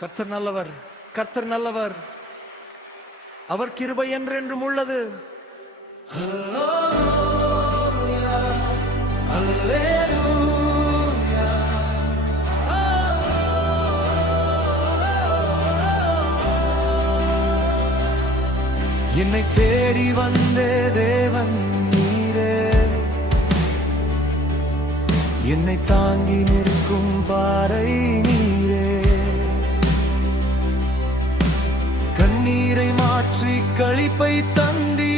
கர்த்தர் நல்லவர், கர்த்தர் நல்லவர், அவர் கிருபை என்றென்றும் உள்ளது. என்னை தேடி வந்தே தேவன் நீரே, என்னை தாங்கி நிற்கும் பாறை நீரே, கண்ணீரை மாற்றி களிப்பை தந்தி,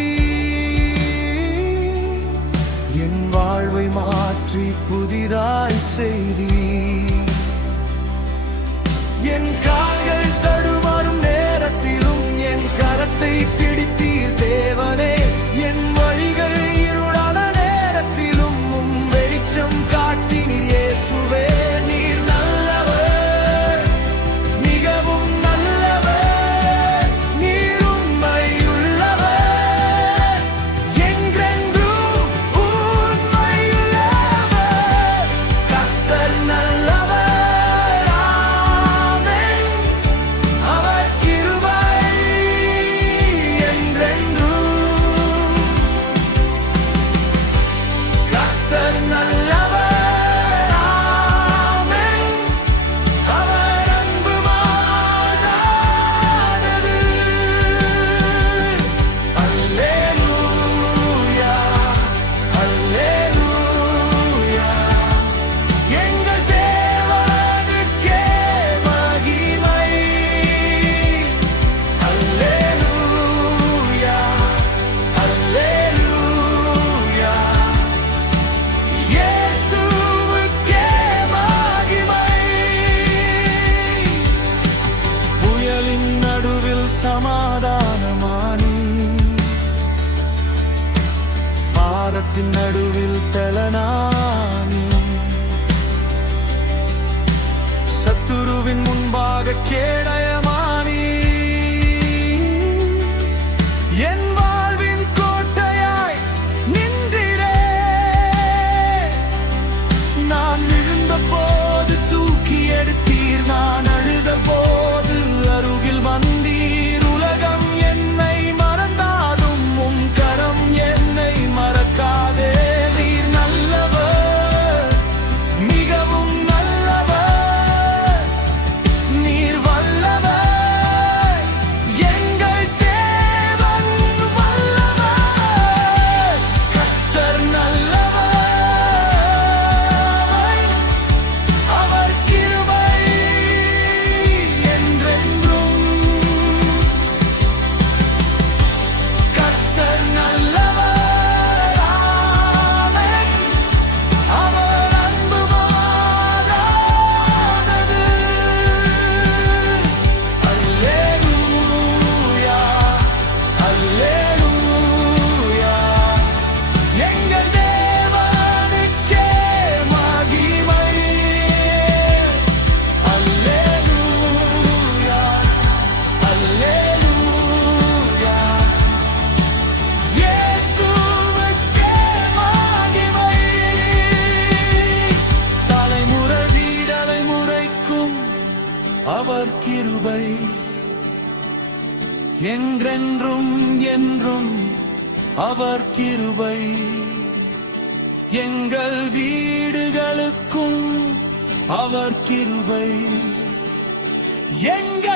என் வாழ்வை மாற்றி புதிதாய் செய்தி, என் கால்கள் தடுமாறும் நேரத்திலும் என் கரத்தை பிடித்தீர் தேவனே, என் வழிகள் இருளான நேரத்திலும் உம் வெளிச்சம் காட்டினீர் இயேசுவே. நீர் நல்லவர், மிகவும் நல்லவர், நீர் உண்மையுள்ளவர், என்றென்றும் உண்மையுள்ளவர், கர்த்தர் நல்லவர், ஆமென். அவர் கிருபை என்றென்றும், கர்த்தர் நல்லவர், ஆமென். அவர் அன்பு மாறாதது. அல்லேலூயா, அல்லேலூயா, எங்கள் தேவனுக்கே மகிமை. அல்லேலூயா, அல்லேலூயா, இயேசுவுக்கே மகிமை. புயலின் நடுவில் சமாதானமானி, பாரத்தின் நடுவில் பலனானி, சத்துருவின் முன்பாக கேடயமானி, என் வாழ்வின் கோட்டையாய் நின்றீரே. நான் விழுந்த போது தூக்கி எடுத்தீர், நான் அழுத போது அருகில் வந்தீர். உலகம் என்னை மறந்தாலும் உம் கரம் என்னை மறக்காதே. நீர் நல்லவர், மிகவும் நல்லவர், நீர் வல்லவர், எங்கள் தேவன் வல்லவர், கர்த்தர் நல்லவர், அவர் கிருபை என்றென்றும், கர்த்தர் நல்லவர், ஆமென். அவர் அன்பு மாறாதது. அல்லேலூயா, அல்லேலூயா, எங்கள் தேவனுக்கே மகிமை. அல்லேலூயா, அல்லேலூயா, இயேசுவுக்கே மகிமை. தலைமுறை தலைமுறைக்கும் அவர் கிருபை என்றென்றும் என்றும், அவர் கிருபை எங்கள் வீடுகளுக்கும் அவர் கிருபை, எங்கள்